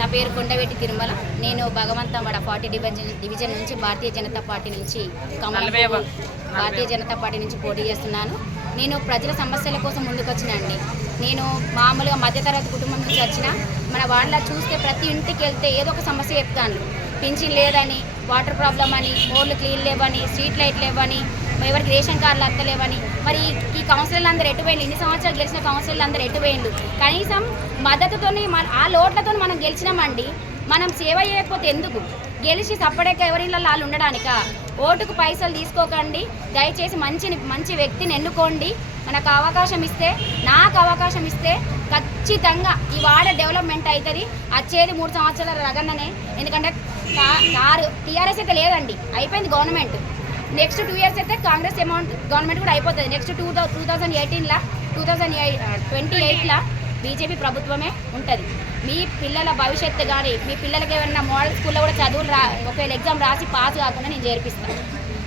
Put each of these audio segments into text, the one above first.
నా పేరు కొండవేటి తిరుమల. నేను భగవంతవాడ 40 డివిజన్ నుంచి భారతీయ జనతా పార్టీ నుంచి భారతీయ జనతా పార్టీ నుంచి పోటీ చేస్తున్నాను. నేను ప్రజల సమస్యల కోసం ముందుకొచ్చినండి. నేను మామూలుగా మధ్యతరగతి కుటుంబం నుంచి వచ్చిన మన వాళ్ళ చూస్తే ప్రతి ఇంటికి వెళ్తే ఏదో ఒక సమస్య చెప్తాను. పింఛన్ లేదని, వాటర్ ప్రాబ్లం అని, రోడ్లు క్లీన్ లేవని, స్ట్రీట్ లైట్ లేవని, ఎవరికి రేషన్ కార్డులు అత్తలేవని. మరి ఈ కౌన్సిలర్లు అందరూ ఎటుపోయింది? ఇన్ని సంవత్సరాలు గెలిచిన కౌన్సిలర్లు అందరూ ఎటుపోయిండు? కనీసం మద్దతుతోని ఆ లోట్లతో మనం గెలిచినామండి. మనం సేవ చేయకపోతే ఎందుకు? గెలిచి సప్పడేక ఎవరిళ్ళ వాళ్ళు ఉండడానికా? ఓటుకు పైసలు తీసుకోకండి. దయచేసి మంచి వ్యక్తిని ఎన్నుకోండి. మనకు అవకాశం ఇస్తే, నాకు అవకాశం ఇస్తే ఖచ్చితంగా ఈ వాడ డెవలప్మెంట్ అవుతుంది. వచ్చేది 3 సంవత్సరాల రగన్ననే. ఎందుకంటే టీఆర్ఎస్ అయితే లేదండి, అయిపోయింది గవర్నమెంట్. నెక్స్ట్ 2 ఇయర్స్ అయితే కాంగ్రెస్ గవర్నమెంట్ కూడా అయిపోతుంది. నెక్స్ట్ 2028లా బీజేపీ ప్రభుత్వమే ఉంటుంది. మీ పిల్లల భవిష్యత్తు కానీ, మీ పిల్లలకి ఏమైనా మోడల్ స్కూల్లో కూడా చదువులు ఒకవేళ ఎగ్జామ్ రాసి పాస్ కాకుండా నేను చేర్పిస్తాను.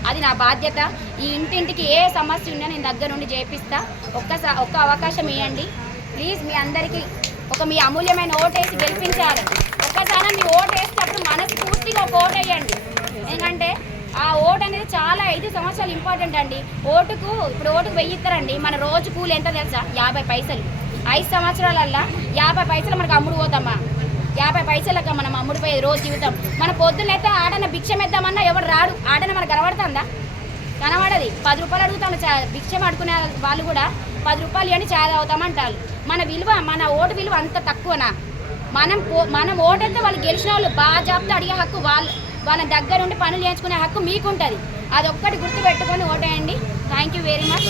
అది నా బాధ్యత. ఈ ఇంటింటికి ఏ సమస్య ఉన్నా నేను దగ్గర నుండి చేపిస్తా. ఒక్క అవకాశం ఇవ్వండి ప్లీజ్. మీ అందరికీ మీ అమూల్యమైన ఓటు వేసి గెలిపించాలి. ఒక్కసారి మీ ఓటు వేసేటప్పుడు మనస్ఫూర్తిగా ఒక ఓటు వేయండి. ఎందుకంటే ఆ ఓటు అనేది చాలా 5 సంవత్సరాలు ఇంపార్టెంట్ అండి. ఓటుకు 1000 ఇస్తారండి. మన రోజు కూలి ఎంత తెలుసా? 50 పైసలు. 5 సంవత్సరాలల్లా 50 పైసలు మనకు అమ్ముడు పోతామా? 50 పైసలక మనం అమ్ముడిపోయేది రోజు జీవితం. మన పొద్దున్నైతే ఆడన భిక్షం ఎద్దామన్నా ఎవరు రాడు. ఆడన మనకు కనబడుతుందా? కనబడది. 10 రూపాయలు అడుగుతాను. భిక్షం అడుకునే వాళ్ళు కూడా 10 రూపాయలు అని ఛాయ్ తాగుతామంటారు. మన విలువ, మన ఓటు విలువ అంత తక్కువనా? మనం ఓటైతే వాళ్ళు గెలిచిన వాళ్ళు బాజాబ్తో అడిగే హక్కు, వాళ్ళ దగ్గర ఉండి పనులు చేయించుకునే హక్కు మీకుంటుంది. అదొక్కటి గుర్తుపెట్టుకొని ఓటేయండి. Thank you very much.